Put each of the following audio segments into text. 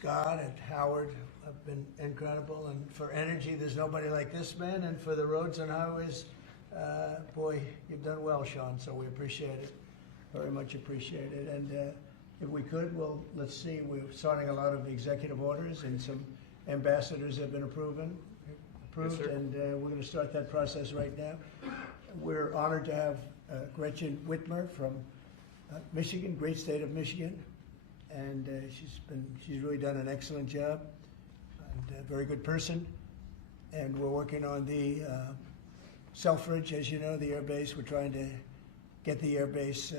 Scott and Howard have been incredible. And for energy, there's nobody like this man. And for the roads and highways, boy, you've done well, Sean. So we appreciate it, very much appreciate it. And if we could, well, let's see. We're starting a lot of executive orders, and some ambassadors have been approved, Yes, sir. and we're going to start that process right now. We're honored to have Gretchen Whitmer from Michigan, great state of Michigan, and she's really done an excellent job, and a very good person. And we're working on the Selfridge, as you know, the air base. We're trying to get the air base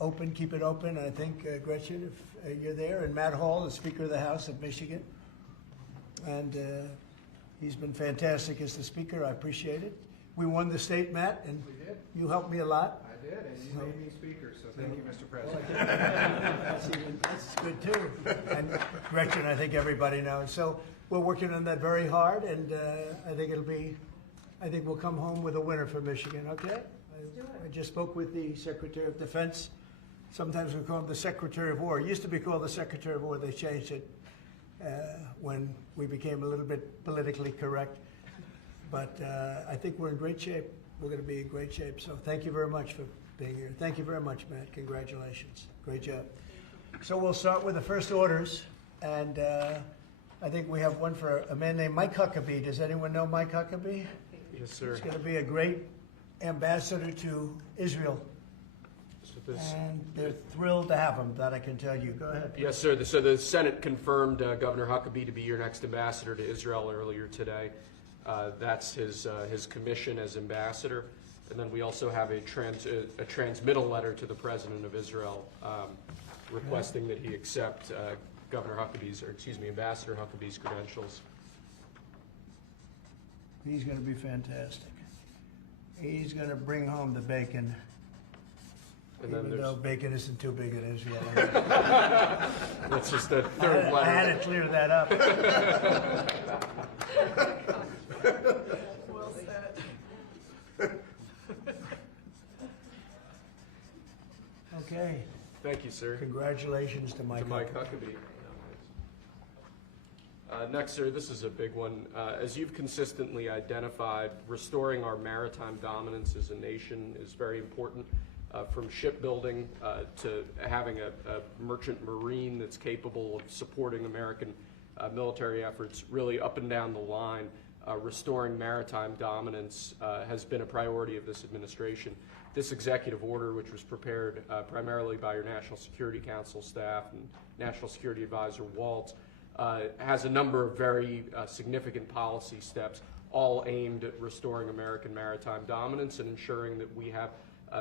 open, keep it open. I think, Gretchen, if you're there, and Matt Hall, the Speaker of the House of Michigan, and he's been fantastic as the Speaker. I appreciate it. We won the state, Matt, and We did. you helped me a lot. I did, and you made me speaker, so thank you, Mr. President. That's good too. And Gretchen, I think everybody knows. So we're working on that very hard, and I think we'll come home with a winner for Michigan, okay? I just spoke with the Secretary of Defense. Sometimes we call him the Secretary of War. It used to be called the Secretary of War. They changed it when we became a little bit politically correct. But I think we're in great shape. We're going to be in great shape. So thank you very much for being here. Thank you very much, Matt. Congratulations. Great job. So we'll start with the first orders. And I think we have one for a man named Mike Huckabee. Does anyone know Mike Huckabee? Yes, sir. He's going to be a great ambassador to Israel. And they're thrilled to have him, that I can tell you. Go ahead. Yes, sir. So the Senate confirmed Governor Huckabee to be your next ambassador to Israel earlier today. That's his commission as ambassador. And then we also have a transmittal letter to the President of Israel requesting that he accept Ambassador Huckabee's credentials. He's going to be fantastic. He's going to bring home the bacon. And then Even though bacon isn't too big in Israel. that's just the third letter. I had to clear that up. Well said. Okay. Thank you, sir. Congratulations to Mike. To Mike Huckabee. Next, sir, this is a big one. As you've consistently identified, restoring our maritime dominance as a nation is very important. From shipbuilding to having a merchant marine that's capable of supporting American military efforts, really up and down the line, restoring maritime dominance has been a priority of this administration. This executive order, which was prepared primarily by your National Security Council staff and National Security Advisor Waltz, has a number of very significant policy steps, all aimed at restoring American maritime dominance and ensuring that we have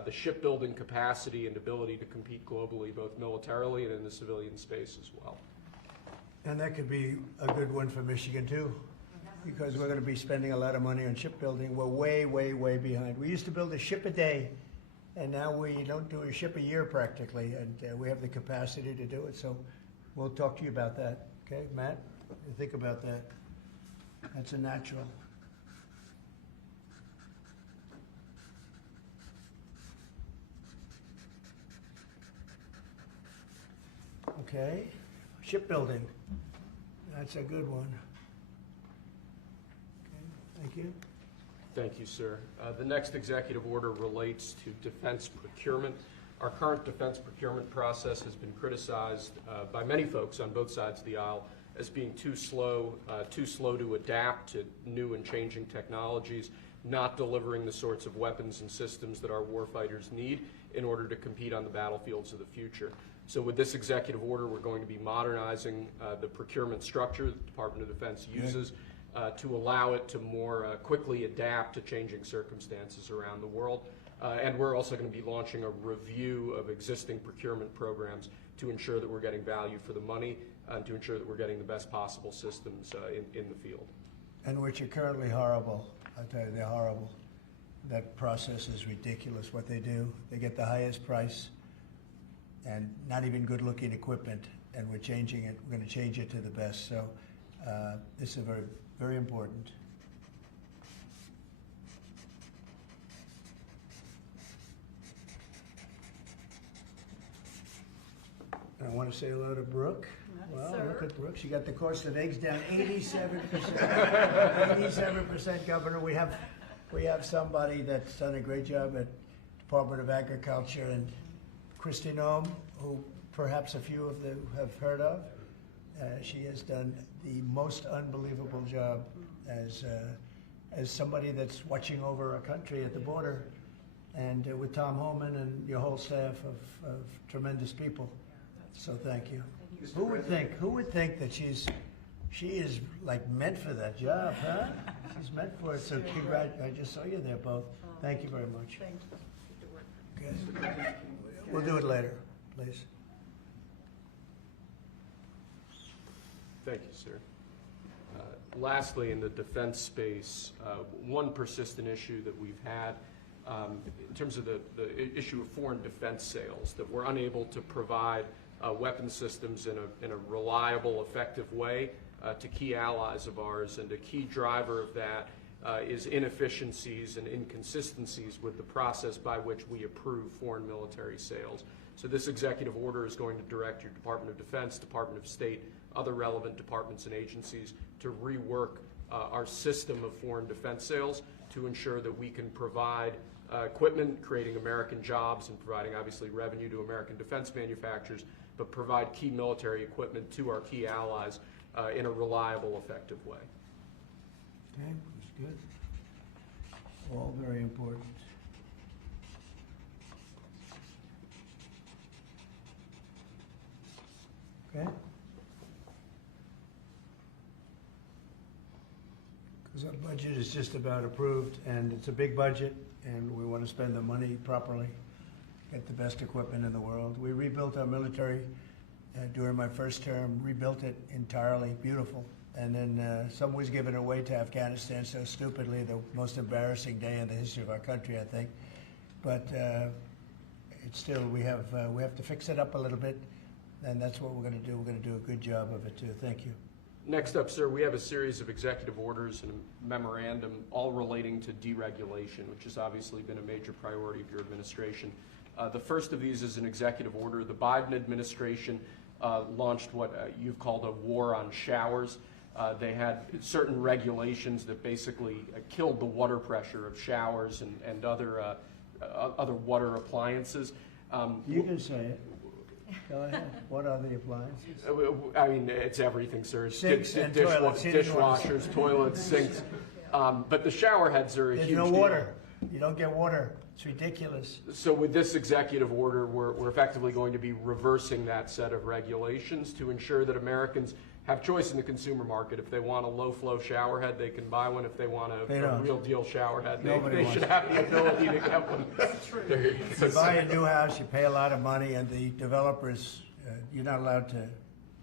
the shipbuilding capacity and ability to compete globally, both militarily and in the civilian space as well. And that could be a good one for Michigan too, because we're going to be spending a lot of money on shipbuilding. We're way, way, way behind. We used to build a ship a day, and now we don't do a ship a year practically, and we have the capacity to do it. So we'll talk to you about that. Okay, Matt? Think about that. That's a natural. Okay, shipbuilding. That's a good one. Okay, thank you. Thank you, sir. The next executive order relates to defense procurement. Our current defense procurement process has been criticized by many folks on both sides of the aisle as being too slow to adapt to new and changing technologies, not delivering the sorts of weapons and systems that our warfighters need in order to compete on the battlefields of the future. So with this executive order, we're going to be modernizing the procurement structure the Department of Defense uses to allow it to more quickly adapt to changing circumstances around the world. And we're also going to be launching a review of existing procurement programs to ensure that we're getting value for the money and to ensure that we're getting the best possible systems in the field. And which are currently horrible. I tell you, they're horrible. That process is ridiculous what they do. They get the highest price and not even good-looking equipment, and we're changing it. We're going to change it to the best. So this is very, very important. And I want to say hello to Brooke. Well, Sir. look at Brooks, you got the cost of eggs down 87%. 87%, Governor. We have somebody that's done a great job at Department of Agriculture, and Christy Nome, who perhaps a few of you have heard of. She has done the most unbelievable job as somebody that's watching over our country at the border, and with Tom Homan and your whole staff of tremendous people. So thank you. Who would think that she is like meant for that job, huh? She's meant for it. So I just saw you there both. Thank you very much. Thank you. Good. We'll do it later, please. Thank you, sir. Lastly, in the defense space, one persistent issue that we've had in terms of the issue of foreign defense sales, that we're unable to provide weapon systems in a reliable, effective way to key allies of ours, and a key driver of that is inefficiencies and inconsistencies with the process by which we approve foreign military sales. So this executive order is going to direct your Department of Defense, Department of State, other relevant departments and agencies to rework our system of foreign defense sales to ensure that we can provide equipment, creating American jobs and providing obviously revenue to American defense manufacturers, but provide key military equipment to our key allies in a reliable, effective way. Okay, that's good. All very important. Okay? Because our budget is just about approved, and it's a big budget, and we want to spend the money properly, get the best equipment in the world. We rebuilt our military during my first term, rebuilt it entirely, beautiful. And then some was given away to Afghanistan so stupidly, the most embarrassing day in the history of our country, I think. But it's still, we have to fix it up a little bit, and that's what we're going to do. We're going to do a good job of it too. Thank you. Next up, sir, we have a series of executive orders and a memorandum all relating to deregulation, which has obviously been a major priority of your administration. The first of these is an executive order. The Biden administration launched what you've called a war on showers. They had certain regulations that basically killed the water pressure of showers and other water appliances. You can say it. Go ahead. What are the appliances? I mean, it's everything, sir. It's Sinks and toilets, dishwashers, toilets, sinks. But the shower heads are a There's huge no deal. water. You don't get water. It's ridiculous. So with this executive order, we're effectively going to be reversing that set of regulations to ensure that Americans have choice in the consumer market. If they want a low-flow shower head, they can buy one. If they want a real deal shower head, they should have the ability to get one. There you go. You buy a new house, you pay a lot of money, and the developers, you're not allowed to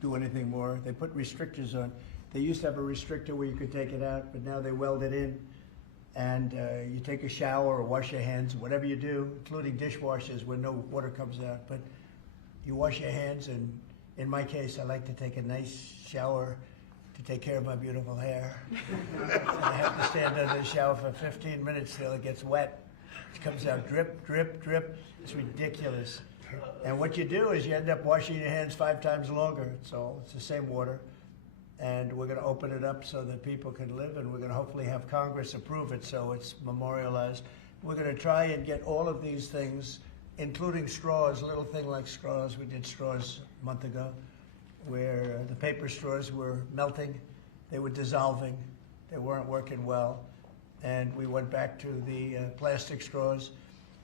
do anything more. They put restrictors on. They used to have a restrictor where you could take it out, but now they weld it in. And you take a shower or wash your hands, whatever you do, including dishwashers where no water comes out. But you wash your hands, and in my case, I like to take a nice shower to take care of my beautiful hair. And I have to stand under the shower for 15 minutes till it gets wet. It comes out drip, drip, drip. It's ridiculous. And what you do is you end up washing your hands 5 times longer. So it's the same water. And we're going to open it up so that people can live, and we're going to hopefully have Congress approve it so it's memorialized. We're going to try and get all of these things, including straws, a little thing like straws. We did straws a month ago, where the paper straws were melting, they were dissolving, they weren't working well, and we went back to the plastic straws.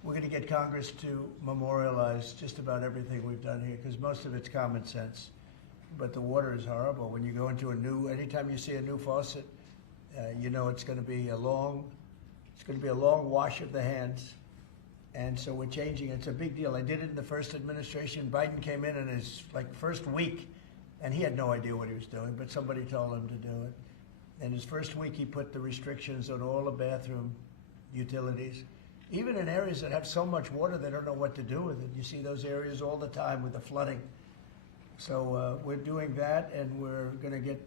We're going to get Congress to memorialize just about everything we've done here, because most of it's common sense. But the water is horrible. When you go into anytime you see a new faucet, you know it's going to be a long wash of the hands. And so we're changing. It's a big deal. I did it in the first administration. Biden came in his first week, and he had no idea what he was doing, but somebody told him to do it. In his first week, he put the restrictions on all the bathroom utilities, even in areas that have so much water they don't know what to do with it. You see those areas all the time with the flooding. So we're doing that, and we're going to get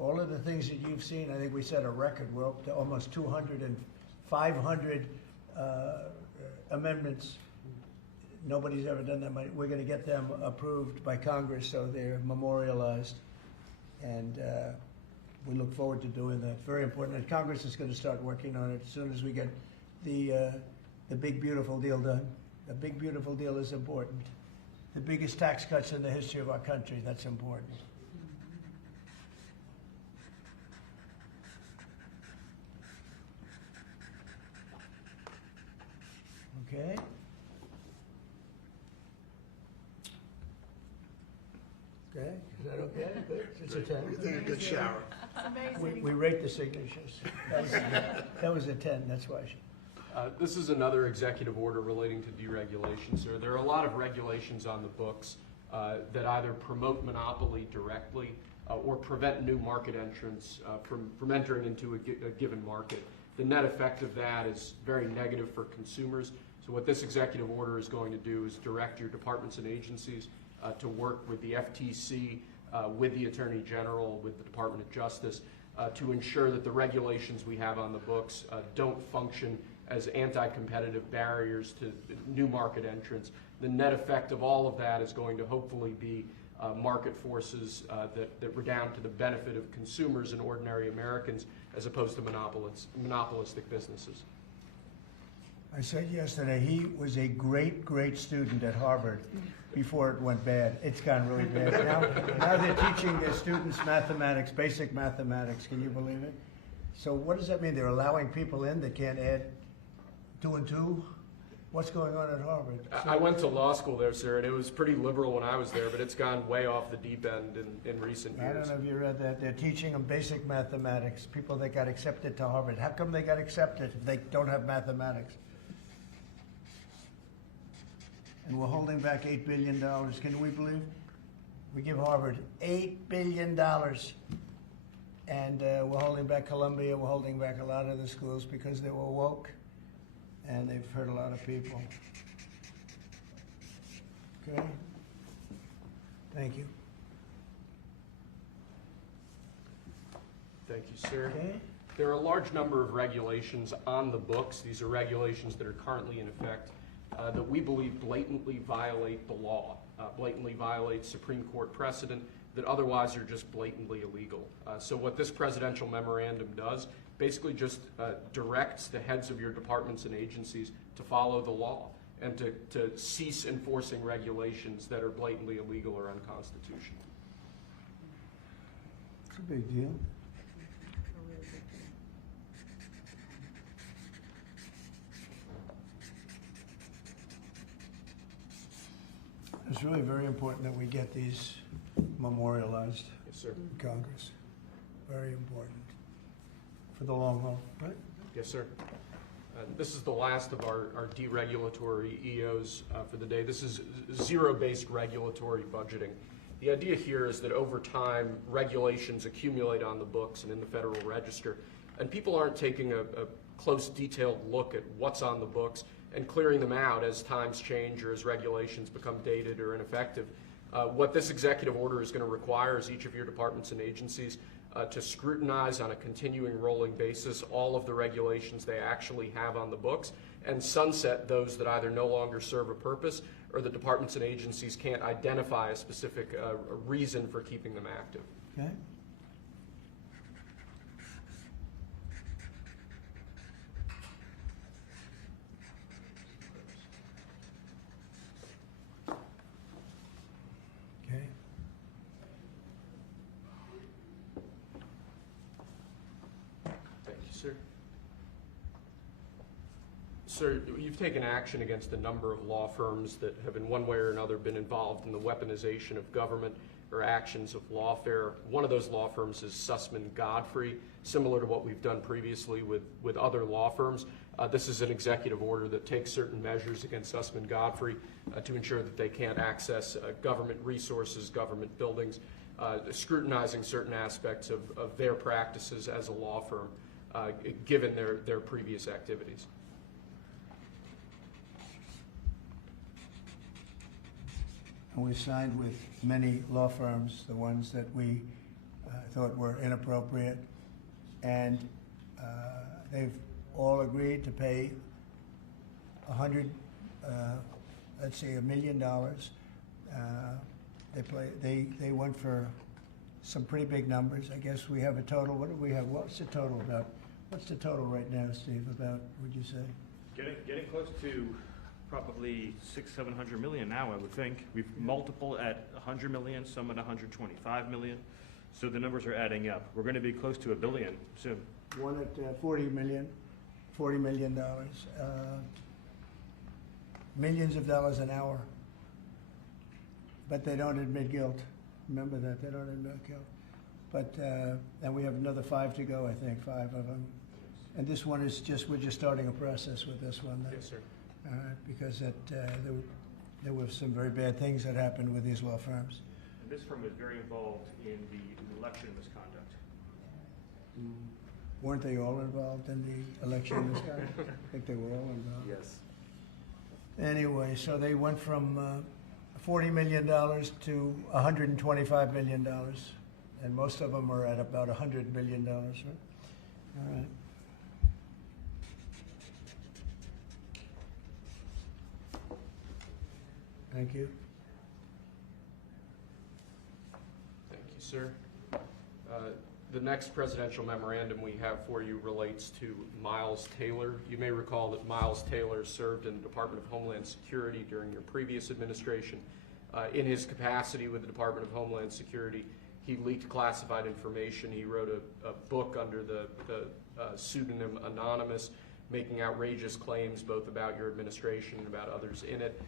all of the things that you've seen. I think we set a record. We're up to almost 200 and 500 amendments, Nobody's ever done that. We're going to get them approved by Congress, so they're memorialized. And we look forward to doing that. Very important. And Congress is going to start working on it as soon as we get the big, beautiful deal done. The big, beautiful deal is important. The biggest tax cuts in the history of our country, that's important. Okay. Okay, is that okay? Good. It's a 10. Take a good shower. We rate the signatures. That was a 10, that's why. This is another executive order relating to deregulation, sir. There are a lot of regulations on the books that either promote monopoly directly or prevent new market entrants from entering into a given market. The net effect of that is very negative for consumers. So what this executive order is going to do is direct your departments and agencies to work with the FTC, with the Attorney General, with the Department of Justice, to ensure that the regulations we have on the books don't function as anti-competitive barriers to new market entrants. The net effect of all of that is going to hopefully be market forces that redound to the benefit of consumers and ordinary Americans as opposed to monopolistic businesses. I said yesterday, he was a great, great student at Harvard before it went bad. It's gone really bad. Now they're teaching their students mathematics, basic mathematics. Can you believe it? So what does that mean? They're allowing people in that can't add 2 and 2? What's going on at Harvard? I went to law school there, sir, and it was pretty liberal when I was there, but it's gone way off the deep end in recent I years. don't know if you read that. They're teaching them basic mathematics, people that got accepted to Harvard. How come they got accepted if they don't have mathematics? And we're holding back $8 billion. Can we believe? We give Harvard $8 billion. And we're holding back Columbia. We're holding back a lot of the schools because they were woke. And they've hurt a lot of people. Okay? Thank you. Thank you, sir. Okay? There are a large number of regulations on the books. These are regulations that are currently in effect that we believe blatantly violate the law, blatantly violate Supreme Court precedent that otherwise are just blatantly illegal. So what this presidential memorandum does basically just directs the heads of your departments and agencies to follow the law and to cease enforcing regulations that are blatantly illegal or unconstitutional. It's a big deal. It's really very important that we get these memorialized Yes, sir. in Congress. Very important for the long haul, right? Yes, sir. This is the last of our deregulatory EOs for the day. This is zero-based regulatory budgeting. The idea here is that over time, regulations accumulate on the books and in the Federal Register, and people aren't taking a close, detailed look at what's on the books and clearing them out as times change or as regulations become dated or ineffective. What this executive order is going to require is each of your departments and agencies to scrutinize on a continuing rolling basis all of the regulations they actually have on the books and sunset those that either no longer serve a purpose or the departments and agencies can't identify a specific reason for keeping them active. Okay? Okay. Thank you, sir. Sir, you've taken action against a number of law firms that have in one way or another been involved in the weaponization of government or actions of lawfare. One of those law firms is Sussman Godfrey, similar to what we've done previously with other law firms. This is an executive order that takes certain measures against Sussman Godfrey to ensure that they can't access government resources, government buildings, scrutinizing certain aspects of their practices as a law firm, given their previous activities. And we've signed with many law firms, the ones that we thought were inappropriate, and they've all agreed to pay $100 let's say $1 million. They went for some pretty big numbers. I guess we have a total. What do we have? What's the total about? What's the total right now, Steve? About, would you say? Getting close to probably 600-700 million now, I would think. We've multiple at 100 million, some at 125 million. So the numbers are adding up. We're going to be close to $1 billion soon. One at $40 million. Millions of dollars an hour. But they don't admit guilt. Remember that, they don't admit guilt. But, and we have another 5 to go, I think, 5 of them. And this one is just, we're just starting a process with this one. Yes, sir. Because there were some very bad things that happened with these law firms. And this firm was very involved in the election misconduct. Weren't they all involved in the election misconduct? I think they were all involved. Yes. Anyway, so they went from $40 million to $125 million. And most of them are at about $100 million, right? All right. Thank you. Thank you, sir. The next presidential memorandum we have for you relates to Miles Taylor. You may recall that Miles Taylor served in the Department of Homeland Security during your previous administration. In his capacity with the Department of Homeland Security, he leaked classified information. He wrote a book under the pseudonym Anonymous, making outrageous claims both about your administration and about others in it.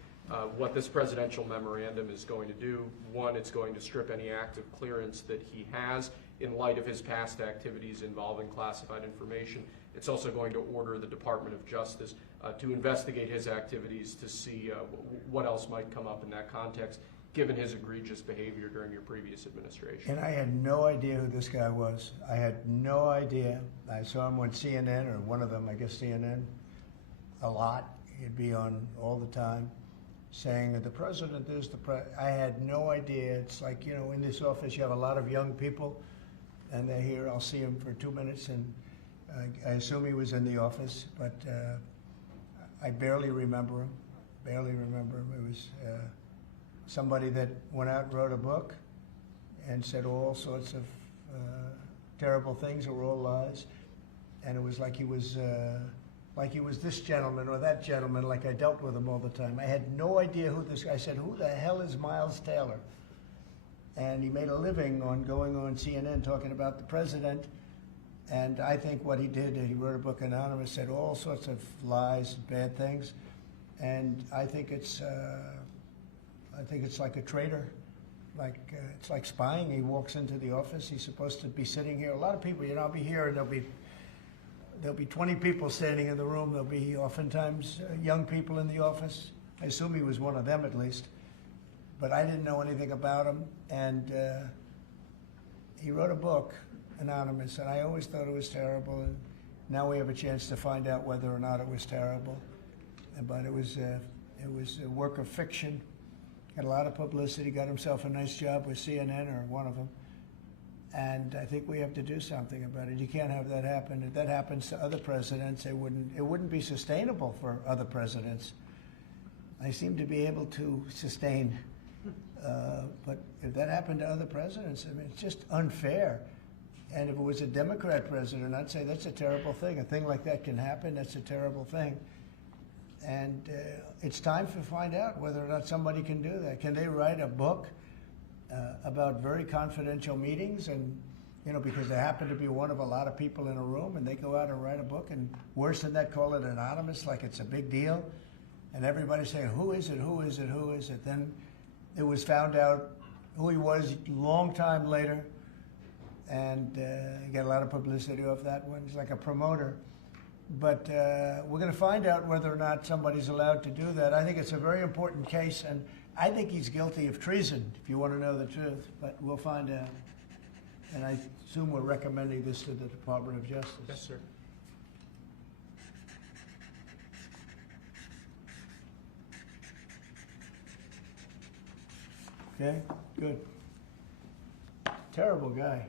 What this presidential memorandum is going to do, one, it's going to strip any active clearance that he has in light of his past activities involving classified information. It's also going to order the Department of Justice to investigate his activities to see what else might come up in that context, given his egregious behavior during your previous administration. And I had no idea who this guy was. I had no idea. I saw him on CNN, or one of them, I guess CNN, a lot. He'd be on all the time, saying that the president is the president. I had no idea. It's like, you know, in this office you have a lot of young people, and they're here. I'll see him for 2 minutes, and I assume he was in the office, but I barely remember him. Barely remember him. It was somebody that went out and wrote a book and said all sorts of terrible things that were all lies, and it was like he was this gentleman or that gentleman, like I dealt with him all the time. I had no idea who this guy. I said, who the hell is Miles Taylor? And he made a living on going on CNN talking about the president. And I think what he did, he wrote a book, Anonymous, said all sorts of lies, bad things. And I think it's like a traitor. It's like spying. He walks into the office. He's supposed to be sitting here. A lot of people, you know, I'll be here and there'll be 20 people standing in the room. There'll be oftentimes young people in the office. I assume he was one of them at least. But I didn't know anything about him. And he wrote a book, Anonymous, and I always thought it was terrible. And now we have a chance to find out whether or not it was terrible. But it was a work of fiction. Got a lot of publicity. Got himself a nice job with CNN, or one of them. And I think we have to do something about it. You can't have that happen. If that happens to other presidents, it wouldn't be sustainable for other presidents. I seem to be able to sustain. But if that happened to other presidents, I mean, it's just unfair. And if it was a Democrat president, I'd say that's a terrible thing. A thing like that can happen. That's a terrible thing. And it's time to find out whether or not somebody can do that. Can they write a book about very confidential meetings, and, you know, because they happen to be one of a lot of people in a room, and they go out and write a book, and worse than that, call it anonymous, like it's a big deal, and everybody's saying, who is it, who is it, who is it? Then it was found out who he was a long time later, and he got a lot of publicity off that one. He's like a promoter. But we're going to find out whether or not somebody's allowed to do that. I think it's a very important case, and I think he's guilty of treason, if you want to know the truth. But we'll find out. And I assume we're recommending this to the Department of Justice. Yes, sir. Okay, good. Terrible guy.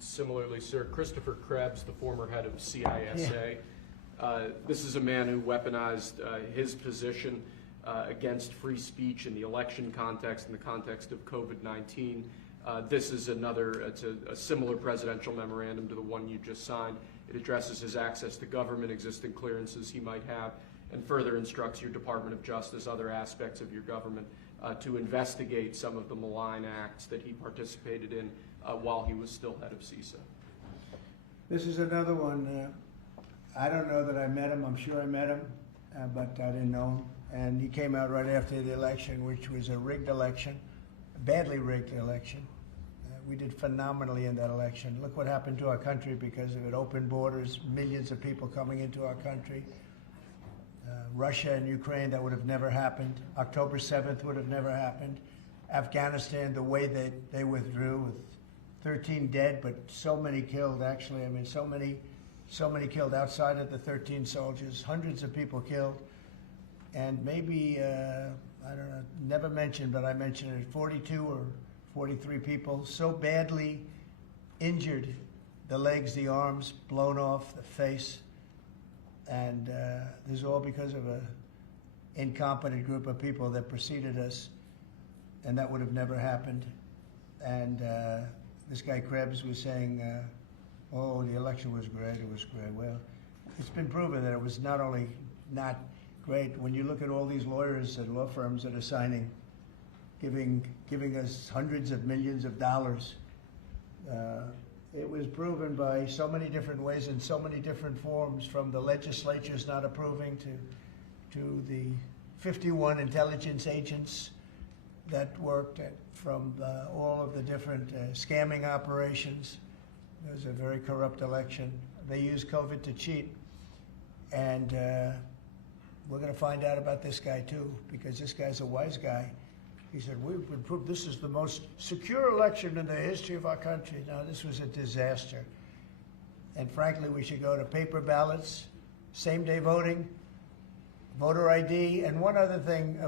Similarly, sir, Christopher Krebs, the former head of CISA. This is a man who weaponized his position against free speech in the election context, in the context of COVID-19. This is it's a similar presidential memorandum to the one you just signed. It addresses his access to government, existing clearances he might have, and further instructs your Department of Justice, other aspects of your government, to investigate some of the malign acts that he participated in while he was still head of CISA. This is another one. I don't know that I met him. I'm sure I met him, but I didn't know him. And he came out right after the election, which was a rigged election, a badly rigged election. We did phenomenally in that election. Look what happened to our country because of it. Open borders, millions of people coming into our country. Russia and Ukraine, that would have never happened. October 7th would have never happened. Afghanistan, the way they withdrew with 13 dead, but so many killed, actually. I mean, so many killed outside of the 13 soldiers, hundreds of people killed. And maybe, I don't know, never mentioned, but I mentioned it, 42 or 43 people so badly injured, the legs, the arms, blown off, the face. And this is all because of an incompetent group of people that preceded us, and that would have never happened. And this guy Krebs was saying, oh, the election was great, it was great. Well, it's been proven that it was not only not great. When you look at all these lawyers and law firms that are signing, giving us hundreds of millions of dollars, it was proven by so many different ways in so many different forms, from the legislatures not approving to the 51 intelligence agents that worked from all of the different scamming operations. It was a very corrupt election. They used COVID to cheat. And we're going to find out about this guy too, because this guy's a wise guy. He said, we've been proved this is the most secure election in the history of our country. Now, this was a disaster. And frankly, we should go to paper ballots, same-day voting, voter ID, and one other thing,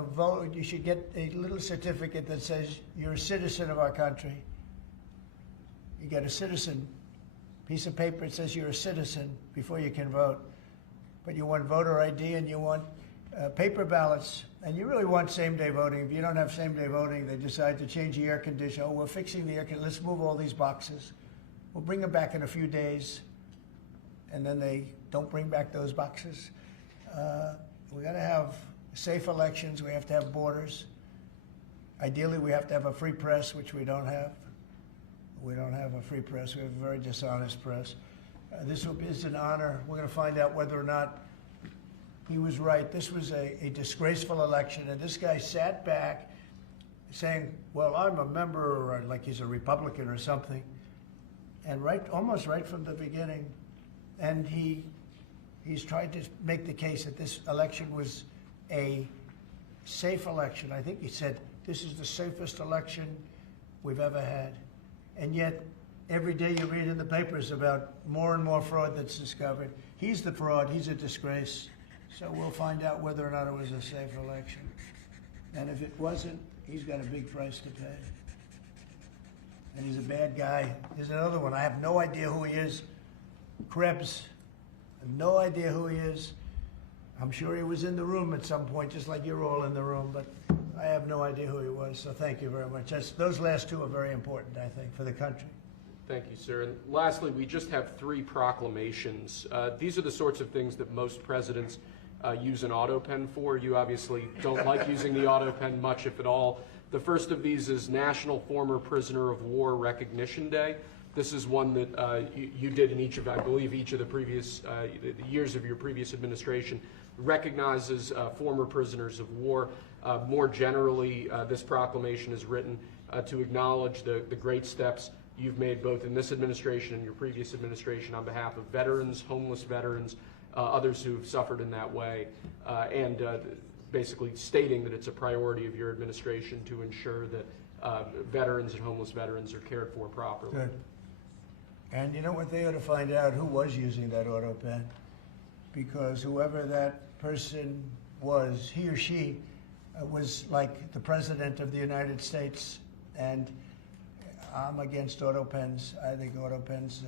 you should get a little certificate that says you're a citizen of our country. You get a citizen piece of paper that says you're a citizen before you can vote. But you want voter ID and you want paper ballots, and you really want same-day voting. If you don't have same-day voting, they decide to change the air conditioner. Oh, we're fixing the air conditioner. Let's move all these boxes. We'll bring them back in a few days, and then they don't bring back those boxes. We got to have safe elections. We have to have borders. Ideally, we have to have a free press, which we don't have. We don't have a free press. We have a very dishonest press. This is an honor. We're going to find out whether or not he was right. This was a disgraceful election, and this guy sat back saying, well, I'm a member, or like he's a Republican or something, and almost right from the beginning. And he's tried to make the case that this election was a safe election. I think he said, this is the safest election we've ever had. And yet, every day you read in the papers about more and more fraud that's discovered. He's the fraud. He's a disgrace. So we'll find out whether or not it was a safe election. And if it wasn't, he's got a big price to pay. And he's a bad guy. Here's another one. I have no idea who he is. Krebs. I have no idea who he is. I'm sure he was in the room at some point, just like you're all in the room, but I have no idea who he was. So thank you very much. Those last two are very important, I think, for the country. Thank you, sir. And lastly, we just have 3 proclamations. These are the sorts of things that most presidents use an auto pen for. You obviously don't like using the auto pen much, if at all. The first of these is National Former Prisoner of War Recognition Day. This is one that you did in each of, I believe, each of the previous years of your previous administration, recognizes former prisoners of war. More generally, this proclamation is written to acknowledge the great steps you've made both in this administration and your previous administration on behalf of veterans, homeless veterans, others who have suffered in that way, and basically stating that it's a priority of your administration to ensure that veterans and homeless veterans are cared for properly. Good. And you know what? They ought to find out who was using that auto pen, because whoever that person was, he or she was like the President of the United States, and I'm against auto pens. I think auto pens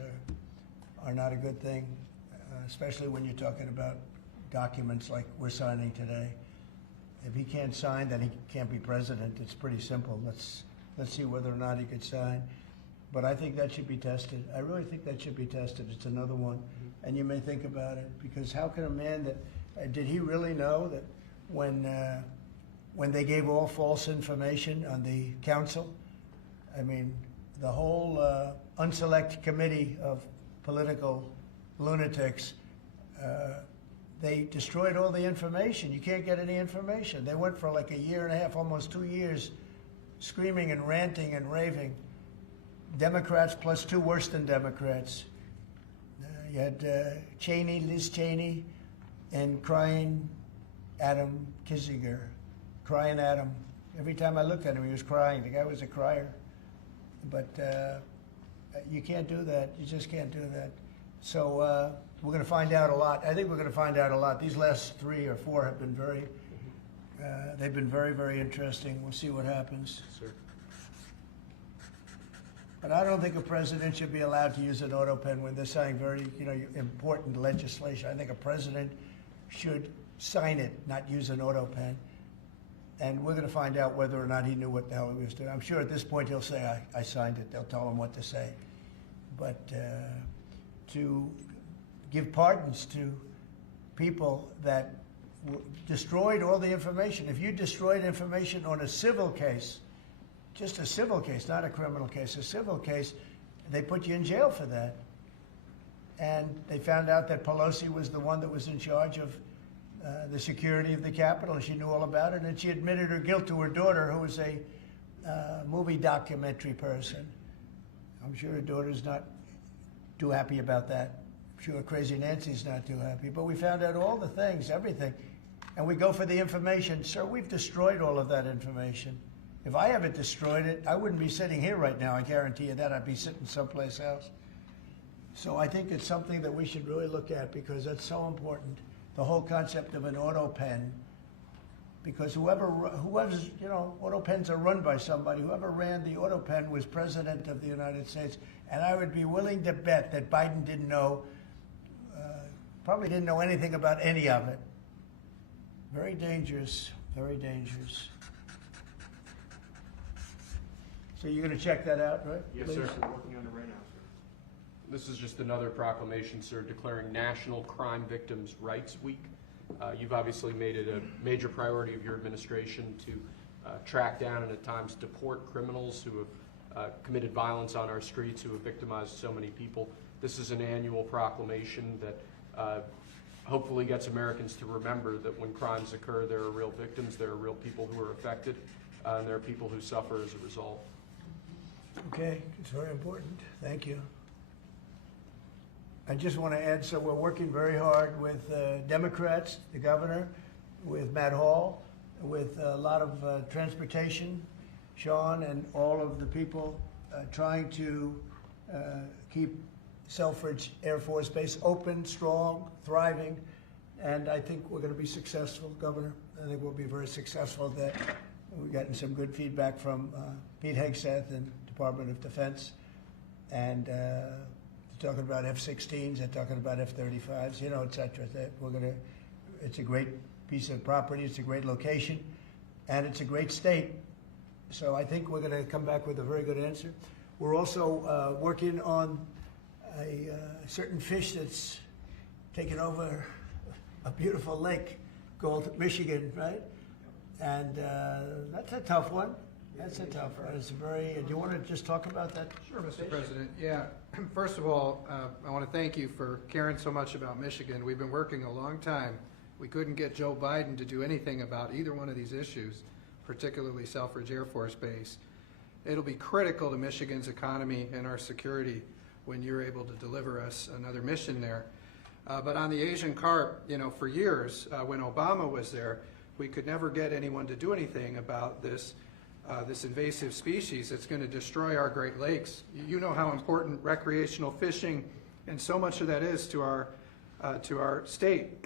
are not a good thing, especially when you're talking about documents like we're signing today. If he can't sign, then he can't be president. It's pretty simple. Let's see whether or not he could sign. But I think that should be tested. I really think that should be tested. It's another one. And you may think about it, because how can a man that, did he really know that when they gave all false information on the council, I mean, the whole unselect committee of political lunatics, they destroyed all the information. You can't get any information. They went for like a year and a half, almost 2 years, screaming and ranting and raving. Democrats plus two worse than Democrats. You had Liz Cheney, and crying Adam Kinzinger. Crying Adam. Every time I looked at him, he was crying. The guy was a crier. But you can't do that. You just can't do that. So we're going to find out a lot. I think we're going to find out a lot. These last 3 or 4 have been they've been very, very interesting. We'll see what happens. Yes, sir. But I don't think a president should be allowed to use an auto pen when they're signing very, important legislation. I think a president should sign it, not use an auto pen. And we're going to find out whether or not he knew what the hell he was doing. I'm sure at this point he'll say, I signed it. They'll tell him what to say. But to give pardons to people that destroyed all the information. If you destroyed information on a civil case, just a civil case, not a criminal case, a civil case, they put you in jail for that. And they found out that Pelosi was the one that was in charge of the security of the Capitol, and she knew all about it, and she admitted her guilt to her daughter, who was a movie documentary person. I'm sure her daughter's not too happy about that. I'm sure Crazy Nancy's not too happy. But we found out all the things, everything. And we go for the information. Sir, we've destroyed all of that information. If I haven't destroyed it, I wouldn't be sitting here right now. I guarantee you that. I'd be sitting someplace else. So I think it's something that we should really look at, because that's so important. The whole concept of an auto pen, because whoever's, auto pens are run by somebody. Whoever ran the auto pen was president of the United States. And I would be willing to bet that Biden didn't know, probably didn't know anything about any of it. Very dangerous, very dangerous. So you're going to check that out, right? Yes, please? sir. We're working on it right now, sir. This is just another proclamation, sir, declaring National Crime Victims' Rights Week. You've obviously made it a major priority of your administration to track down and at times deport criminals who have committed violence on our streets, who have victimized so many people. This is an annual proclamation that hopefully gets Americans to remember that when crimes occur, there are real victims, there are real people who are affected, and there are people who suffer as a result. Okay, it's very important. Thank you. I just want to add, so we're working very hard with Democrats, the governor, with Matt Hall, with a lot of transportation, Sean, and all of the people trying to keep Selfridge Air Force Base open, strong, thriving, and I think we're going to be successful, Governor. I think we'll be very successful at that. We've gotten some good feedback from Pete Hegseth and Department of Defense, and talking about F-16s, they're talking about F-35s, et cetera. It's a great piece of property, it's a great location, and it's a great state. So I think we're going to come back with a very good answer. We're also working on a certain fish that's taken over a beautiful lake called Michigan, right? And that's a tough one. That's a tough one. It's very. Do you want to just talk about that? Sure, Mr. President. Yeah. First of all, I want to thank you for caring so much about Michigan. We've been working a long time. We couldn't get Joe Biden to do anything about either one of these issues, particularly Selfridge Air Force Base. It'll be critical to Michigan's economy and our security when you're able to deliver us another mission there. But on the Asian carp, for years, when Obama was there, we could never get anyone to do anything about this invasive species that's going to destroy our Great Lakes. You know how important recreational fishing and so much of that is to our state.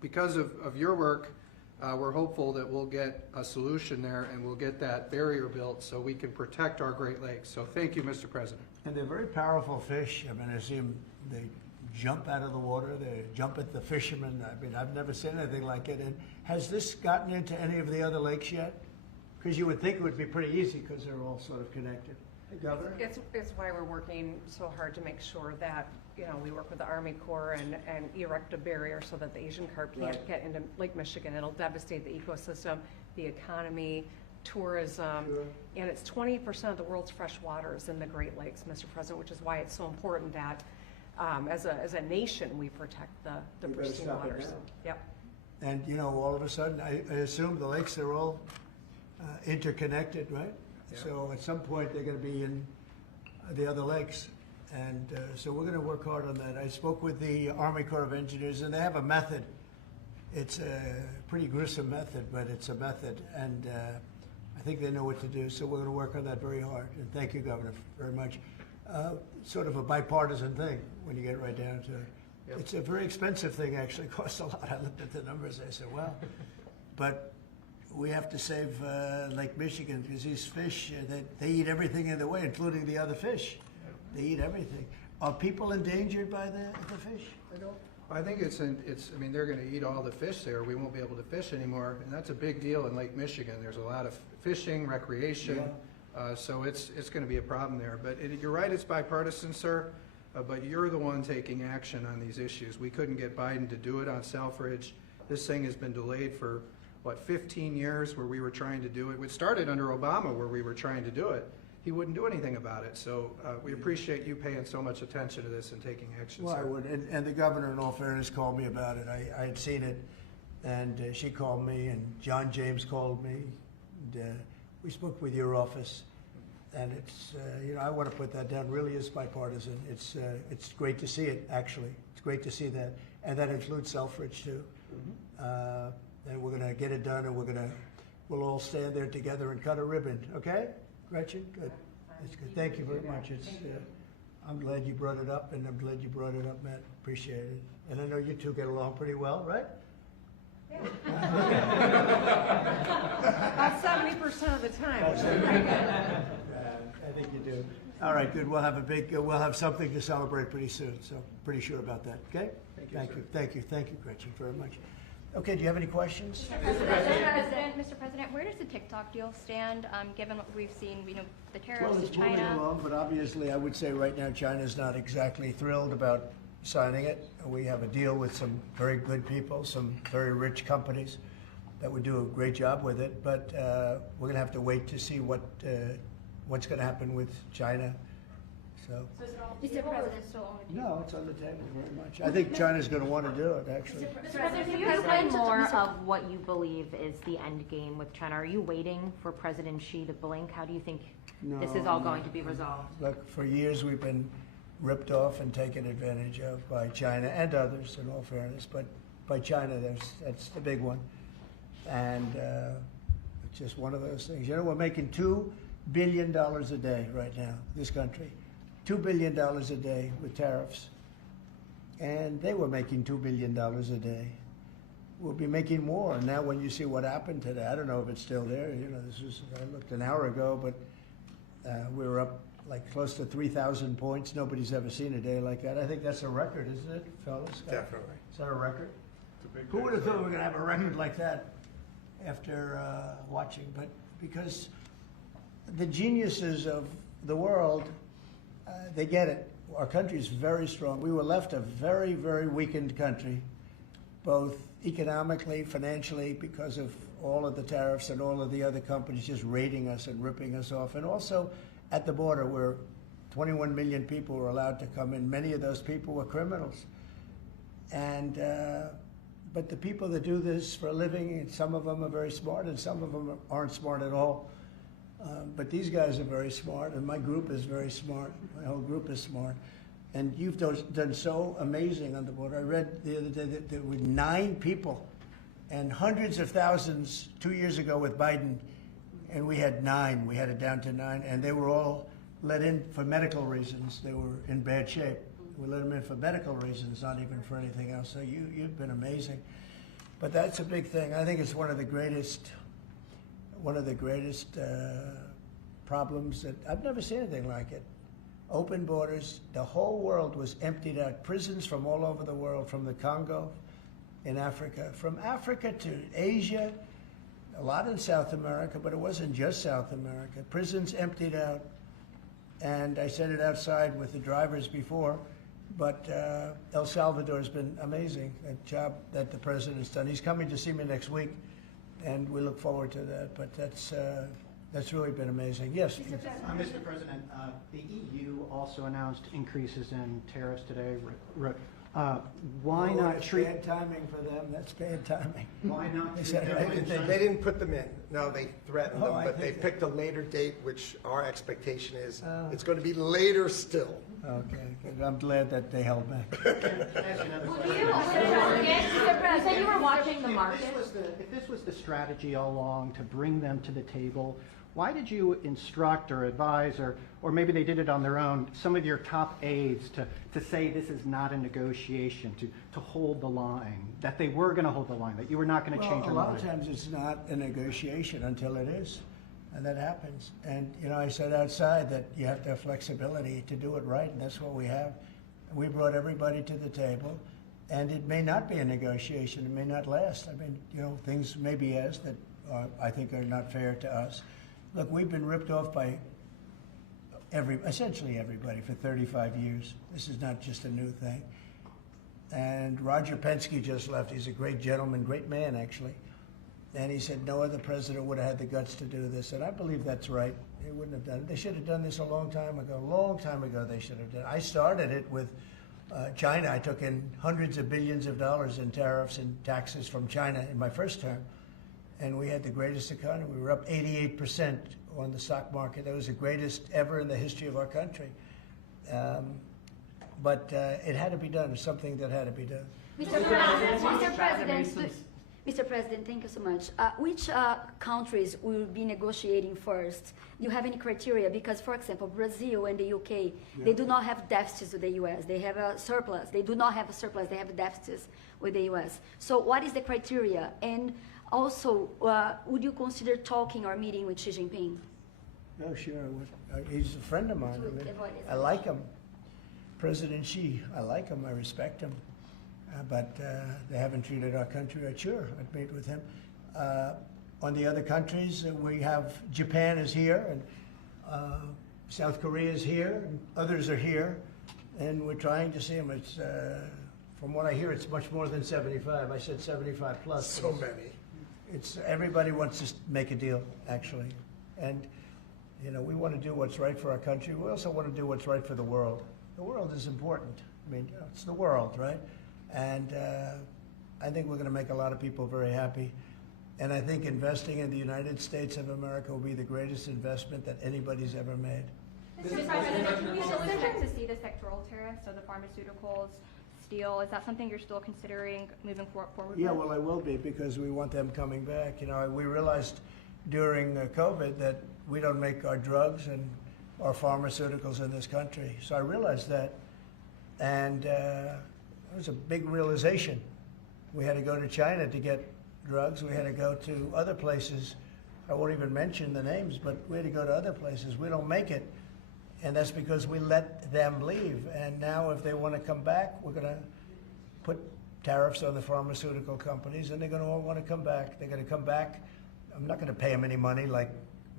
Because of your work, we're hopeful that we'll get a solution there and we'll get that barrier built so we can protect our Great Lakes. So thank you, Mr. President. And they're very powerful fish. I mean, I see them, they jump out of the water. They jump at the fishermen. I mean, I've never seen anything like it. And has this gotten into any of the other lakes yet? Because you would think it would be pretty easy because they're all sort of connected. Hey, Governor? It's why we're working so hard to make sure that, we work with the Army Corps and erect a barrier so that the Asian carp can't Right. get into Lake Michigan. It'll devastate the ecosystem, the economy, tourism. Sure. And it's 20% of the world's fresh waters in the Great Lakes, Mr. President, which is why it's so important that as a nation, we protect the We better pristine stop it waters. now. Yep. And, all of a sudden, I assume the lakes are all interconnected, right? Yeah. So at some point, they're going to be in the other lakes. And so we're going to work hard on that. I spoke with the Army Corps of Engineers, and they have a method. It's a pretty gruesome method, but it's a method. And I think they know what to do. So we're going to work on that very hard. And thank you, Governor, very much. Sort of a bipartisan thing when you get right down to it. Yep. It's a very expensive thing, actually. It costs a lot. I looked at the numbers. I said, well, but we have to save Lake Michigan because these fish, they eat everything in the way, including the other fish. They eat everything. Are people endangered by the fish? I don't. I think I mean, they're gonna eat all the fish there. We won't be able to fish anymore, and that's a big deal in Lake Michigan. There's a lot of fishing, recreation, so it's gonna be a problem there. But you're right, it's bipartisan, sir, but you're the one taking action on these issues. We couldn't get Biden to do it on Selfridge. This thing has been delayed for, 15 years where we were trying to do it. It started under Obama where we were trying to do it. He wouldn't do anything about it. So we appreciate you paying so much attention to this and taking action, Well, sir. I would, and the governor, in all fairness, called me about it. I had seen it, and she called me, and John James called me. And, we spoke with your office, and it's, I want to put that down. Really is bipartisan. It's great to see it, actually. It's great to see that, and that includes Selfridge too. And we're going to get it done, and we'll all stand there together and cut a ribbon. Okay? Gretchen, good. That's good. Thank you very much. It's, I'm glad you brought it up, and I'm glad you brought it up, Matt. Appreciate it. And I know you two get along pretty well, right? About 70% of the time. I think you do. All right, good. We'll have something to celebrate pretty soon. So pretty sure about that. Okay? Thank you, Gretchen, very much. Okay, do you have any questions? Mr. President, where does the TikTok deal stand, given what we've seen, the tariffs Well, to it's moving China? along, but obviously I would say right now China's not exactly thrilled about signing it. We have a deal with some very good people, some very rich companies that would do a great job with it, but we're going to have to wait to see what's going to happen with China. So, Mr. President, still on the table? no, it's on the table very much. I think China's going to want to do it, actually. Mr. President, Can you explain more of what you believe is the end game with China? Are you waiting for President Xi to blink? How do you think this is all going to be resolved? Look, for years we've been ripped off and taken advantage of by China and others, in all fairness, but by China, that's the big one. And it's just one of those things. We're making $2 billion a day right now, this country. $2 billion a day with tariffs. And they were making $2 billion a day. We'll be making more. And now when you see what happened today, I don't know if it's still there. I looked an hour ago, but we were up like close to 3,000 points. Nobody's ever seen a day like that. I think that's a record, isn't it, fellas? Definitely. Is that a record? Who would have thought we were going to have a record like that after watching? But because the geniuses of the world, they get it. Our country is very strong. We were left a very, very weakened country, both economically, financially, because of all of the tariffs and all of the other companies just raiding us and ripping us off. And also at the border where 21 million people were allowed to come in. Many of those people were criminals. And but the people that do this for a living, some of them are very smart and some of them aren't smart at all. But these guys are very smart, and my group is very smart. My whole group is smart. And you've done so amazing on the border. I read the other day that there were 9 people and hundreds of thousands 2 years ago with Biden, and we had 9. We had it down to 9, and they were all let in for medical reasons. They were in bad shape. We let them in for medical reasons, not even for anything else. So you've been amazing. But that's a big thing. I think it's one of the greatest problems that I've never seen anything like it. open borders. The whole world was emptied out. Prisons from all over the world, from the Congo, in Africa, from Africa to Asia, a lot in South America, but it wasn't just South America. Prisons emptied out, and I said it outside with the drivers before, but El Salvador has been amazing, a job that the president's done. He's coming to see me next week, and we look forward to that, but that's really been amazing. Yes? Mr. President, the EU also announced increases in tariffs today. Why not That's treat? bad timing for them. That's bad timing. Why not They treat said them it like right. They didn't put them in. No, they threatened Oh, them, I but they think that- picked a later date, which our expectation is Oh. it's going to be later still. Okay, good. I'm glad that they held back. You said you were watching the market. If this was the strategy all along to bring them to the table, why did you instruct or advise, or maybe they did it on their own, some of your top aides to say this is not a negotiation, to hold the line, that they were going to hold the line, that you were not going to change Well, your a lot mind? of times it's not a negotiation until it is, and that happens. And, you know, I said outside that you have to have flexibility to do it right, and that's what we have. We brought everybody to the table, and it may not be a negotiation. It may not last. I mean, you know, things may be asked that I think are not fair to us. Look, we've been ripped off by essentially everybody for 35 years. This is not just a new thing. And Roger Penske just left. He's a great gentleman, great man, actually. And he said no other president would have had the guts to do this. And I believe that's right. They wouldn't have done it. They should have done this a long time ago. A long time ago they should have done it. I started it with China. I took in hundreds of billions of dollars in tariffs and taxes from China in my first term. And we had the greatest economy. We were up 88% on the stock market. That was the greatest ever in the history of our country. But it had to be done. It's something that had to be done. Mr. President, thank you so much. Which countries will be negotiating first? Do you have any criteria? Because, for example, Brazil and the UK, they do not have deficits with the US. They have a surplus. They do not have a surplus. They have deficits with the US. So what is the criteria? And also, would you consider talking or meeting with Xi Jinping? Oh, sure. He's a friend of mine. I mean, I like him. President Xi, I like him. I respect him. But they haven't treated our country right. Sure, I'd meet with him. On the other countries, we have Japan is here, and South Korea is here, and others are here, and we're trying to see them. It's, from what I hear, it's much more than 75. I said 75 plus. So many. It's everybody wants to make a deal, actually, and you know we want to do what's right for our country. We also want to do what's right for the world. The world is important. I mean, you know, it's the world, right? And I think we're going to make a lot of people very happy. And I think investing in the United States of America will be the greatest investment that anybody's ever made. Mr. President, can we still expect to see the sectoral tariffs, so the pharmaceuticals, steel, is that something you're still considering moving forward Yeah, with? well, I will be because we want them coming back. You know, we realized during COVID that we don't make our drugs and our pharmaceuticals in this country. So I realized that, and it was a big realization. We had to go to China to get drugs. We had to go to other places. I won't even mention the names, but we had to go to other places. We don't make it, and that's because we let them leave. And now if they want to come back, we're going to put tariffs on the pharmaceutical companies, and they're going to all want to come back. They're going to come back. I'm not going to pay them any money like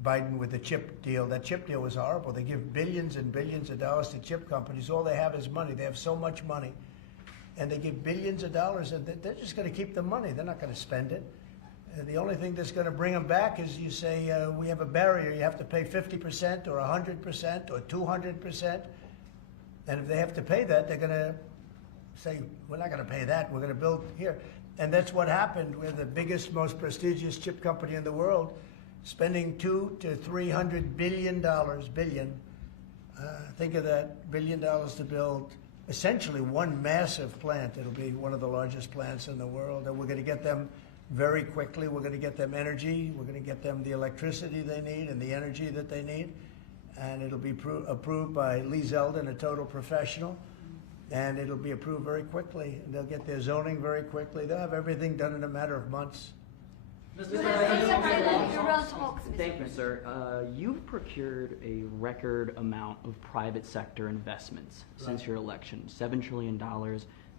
Biden with the chip deal. That chip deal was horrible. They give billions and billions of dollars to chip companies. All they have is money. They have so much money. And they give billions of dollars, and they're just going to keep the money. They're not going to spend it. The only thing that's going to bring them back is you say, we have a barrier. You have to pay 50% or 100% or 200%. And if they have to pay that, they're going to say, we're not going to pay that. We're going to build here. And that's what happened. We're the biggest, most prestigious chip company in the world, spending $200 to $300 billion. Think of that, $1 billion to build essentially one massive plant. It'll be one of the largest plants in the world, and we're going to get them very quickly. We're going to get them energy. We're going to get them the electricity they need and the energy that they need, and it'll be approved by Lee Zeldin, a total professional, and it'll be approved very quickly. And they'll get their zoning very quickly. They'll have everything done in a matter of months. Iran talks, Mr. Thank you, President. sir. You've procured a record amount of private sector investments since your election, $7 trillion.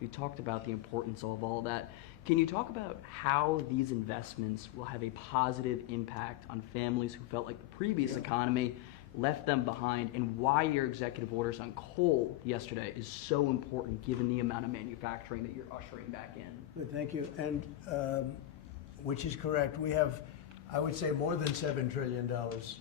You talked about the importance of all that. Can you talk about how these investments will have a positive impact on families who felt like the previous economy left them behind, and why your executive orders on coal yesterday is so important given the amount of manufacturing that you're ushering back in? Good, thank you. And which is correct. We have, I would say, more than $7 trillion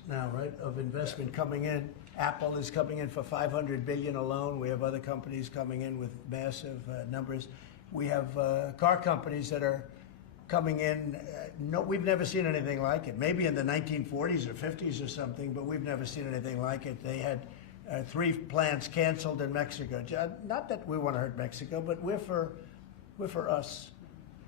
now, right, of investment coming in. Apple is coming in for $500 billion alone. We have other companies coming in with massive numbers. We have car companies that are coming in. No, we've never seen anything like it. Maybe in the 1940s or 50s or something, but we've never seen anything like it. They had 3 plants canceled in Mexico. Not that we want to hurt Mexico, but we're for us.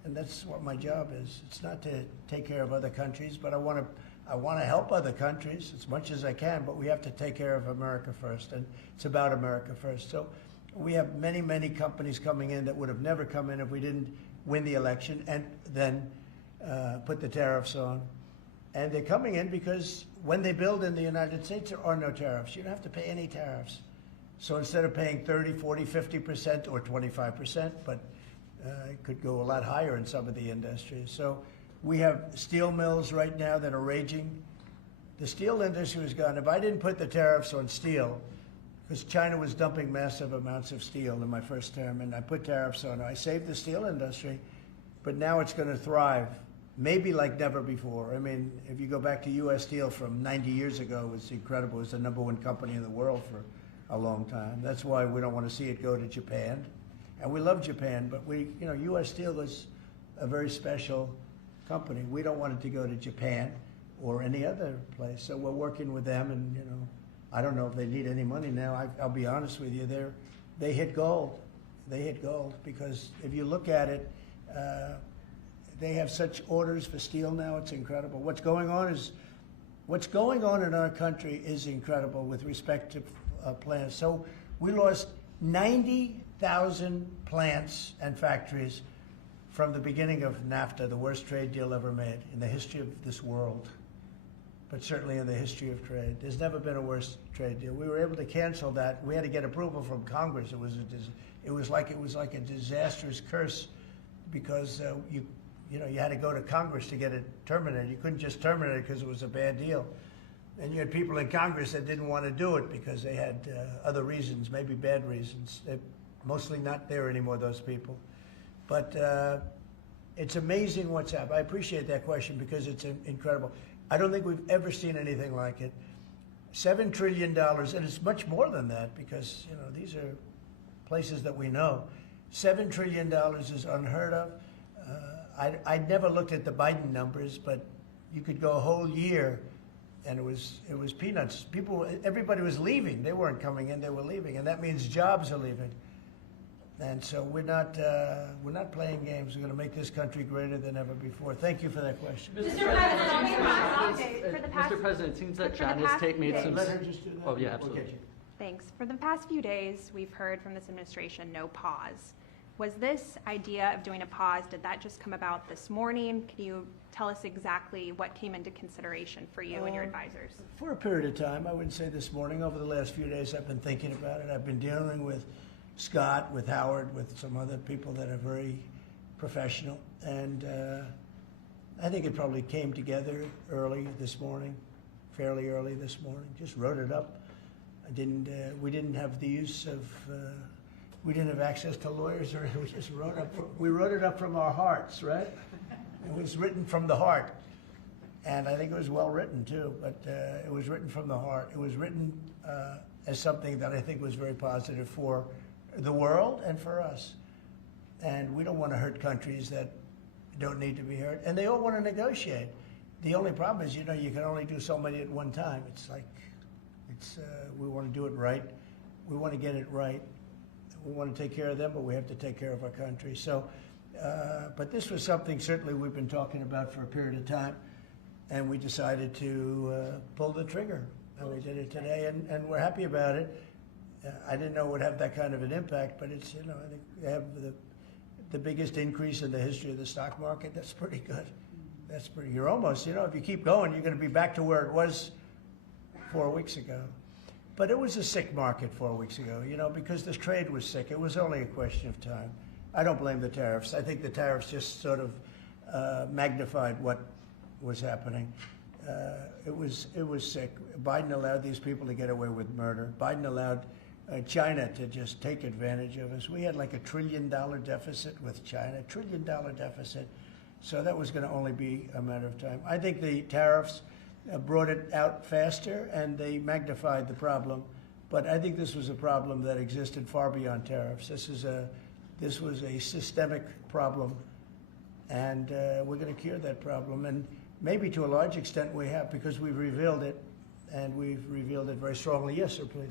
And that's what my job is. It's not to take care of other countries, but I want to help other countries as much as I can, but we have to take care of America first, and it's about America first. So we have many, many companies coming in that would have never come in if we didn't win the election and then put the tariffs on. And they're coming in because when they build in the United States, there are no tariffs. You don't have to pay any tariffs. So instead of paying 30, 40, 50% or 25%, but it could go a lot higher in some of the industries. So we have steel mills right now that are raging. The steel industry was gone. If I didn't put the tariffs on steel, because China was dumping massive amounts of steel in my first term, and I put tariffs on it, I saved the steel industry, but now it's going to thrive, maybe like never before. I mean, if you go back to U.S. Steel from 90 years ago, it was incredible. It was the #1 company in the world for a long time. That's why we don't want to see it go to Japan. And we love Japan, but U.S. Steel is a very special company. We don't want it to go to Japan or any other place. So we're working with them, and I don't know if they need any money now. I'll be honest with you, they hit gold. They hit gold because if you look at it, they have such orders for steel now. It's incredible. What's going on in our country is incredible with respect to plants. So we lost 90,000 plants and factories from the beginning of NAFTA, the worst trade deal ever made in the history of this world, but certainly in the history of trade. There's never been a worse trade deal. We were able to cancel that. We had to get approval from Congress. It was like a disastrous curse because you had to go to Congress to get it terminated. You couldn't just terminate it because it was a bad deal. And you had people in Congress that didn't want to do it because they had other reasons, maybe bad reasons. They're mostly not there anymore, those people. But it's amazing what's happened. I appreciate that question because it's incredible. I don't think we've ever seen anything like it. $7 trillion, and it's much more than that because these are places that we know. $7 trillion is unheard of. I never looked at the Biden numbers, but you could go a whole year and it was peanuts. Everybody was leaving. They weren't coming in, they were leaving, and that means jobs are leaving. And so we're not playing games. We're going to make this country greater than ever before. Thank you for that question. Mr. President, it seems that John has made some. Let her just do that. Oh, yeah, absolutely. Thanks. For the past few days, we've heard from this administration no pause. Was this idea of doing a pause, did that just come about this morning? Can you tell us exactly what came into consideration for you and your advisors? For a period of time, I wouldn't say this morning. Over the last few days, I've been thinking about it. I've been dealing with Scott, with Howard, with some other people that are very professional. And I think it probably came together early this morning, fairly early this morning. Just wrote it up. We didn't have the use of, we didn't have access to lawyers, or we just we wrote it up from our hearts, right? It was written from the heart. And I think it was well written too, but it was written from the heart. It was written as something that I think was very positive for the world and for us. And we don't want to hurt countries that don't need to be hurt. And they all want to negotiate. The only problem is, you can only do so many at one time. We want to do it right. We want to get it right. We want to take care of them, but we have to take care of our country. So, but this was something certainly we've been talking about for a period of time, and we decided to pull the trigger. And we did it today, and we're happy about it. I didn't know it would have that kind of an impact, but it's, I think they have the biggest increase in the history of the stock market. That's pretty good. That's pretty, you're almost, if you keep going, you're going to be back to where it was 4 weeks ago. But it was a sick market 4 weeks ago, because the trade was sick. It was only a question of time. I don't blame the tariffs. I think the tariffs just sort of magnified what was happening. It was sick. Biden allowed these people to get away with murder. Biden allowed China to just take advantage of us. We had like $1 trillion deficit with China, $1 trillion deficit. So that was going to only be a matter of time. I think the tariffs brought it out faster and they magnified the problem. But I think this was a problem that existed far beyond tariffs. This was a systemic problem, and we're going to cure that problem. And maybe to a large extent we have, because we've revealed it, and we've revealed it very strongly. Yes, sir, please.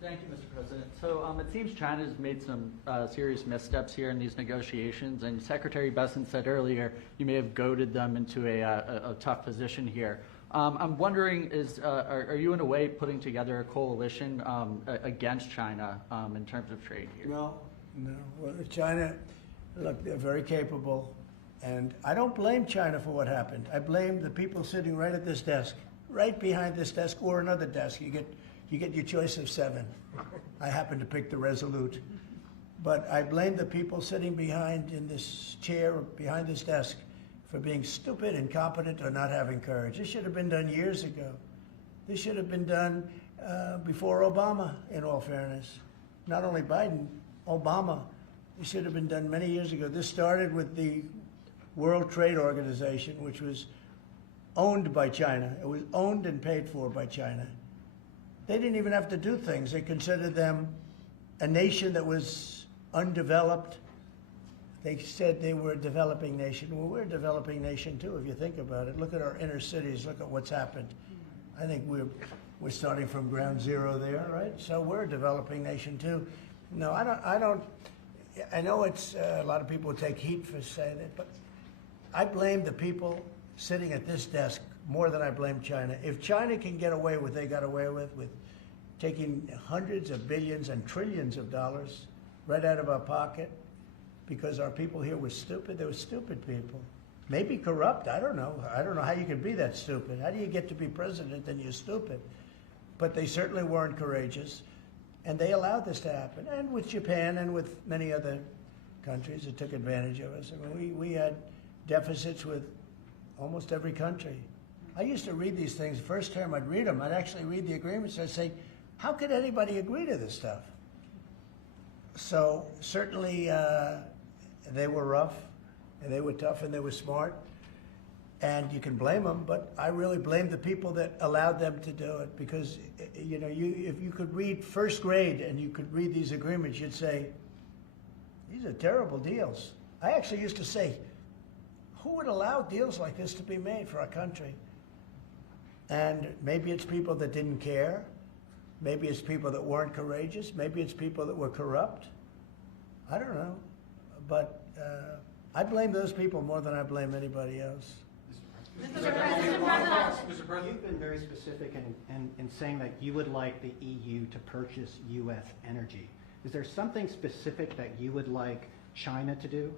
Thank you, Mr. President. So it seems China's made some serious missteps here in these negotiations, and Secretary Bessent said earlier you may have goaded them into a tough position here. I'm wondering, are you in a way putting together a coalition against China in terms of trade here? No. Well, China, look, they're very capable, and I don't blame China for what happened. I blame the people sitting right at this desk, right behind this desk, or another desk. You get your choice of 7. I happen to pick the Resolute. But I blame the people sitting behind in this chair, behind this desk, for being stupid, incompetent, or not having courage. This should have been done years ago. This should have been done before Obama, in all fairness. Not only Biden, Obama. It should have been done many years ago. This started with the World Trade Organization, which was owned by China. It was owned and paid for by China. They didn't even have to do things. They considered them a nation that was undeveloped. They said they were a developing nation. Well, we're a developing nation too, if you think about it. Look at our inner cities. Look at what's happened. I think we're starting from ground zero there, right? So we're a developing nation too. No, I don't. I know it's a lot of people take heat for saying it, but I blame the people sitting at this desk more than I blame China. If China can get away with what they got away with taking hundreds of billions and trillions of dollars right out of our pocket because our people here were stupid, they were stupid people. Maybe corrupt, I don't know. I don't know how you can be that stupid. How do you get to be president and you're stupid? But they certainly weren't courageous, and they allowed this to happen. And with Japan and with many other countries that took advantage of us. I mean, we had deficits with almost every country. I used to read these things. The first term I'd read them. I'd actually read the agreements. I'd say, how could anybody agree to this stuff? So certainly they were rough, and they were tough, and they were smart. And you can blame them, but I really blame the people that allowed them to do it, because if you could read first grade and you could read these agreements, you'd say, these are terrible deals. I actually used to say, who would allow deals like this to be made for our country? And maybe it's people that didn't care. Maybe it's people that weren't courageous. Maybe it's people that were corrupt. I don't know. But I blame those people more than I blame anybody else. Mr. President. You've been very specific in saying that you would like the EU to purchase U.S. energy. Is there something specific that you would like China to do?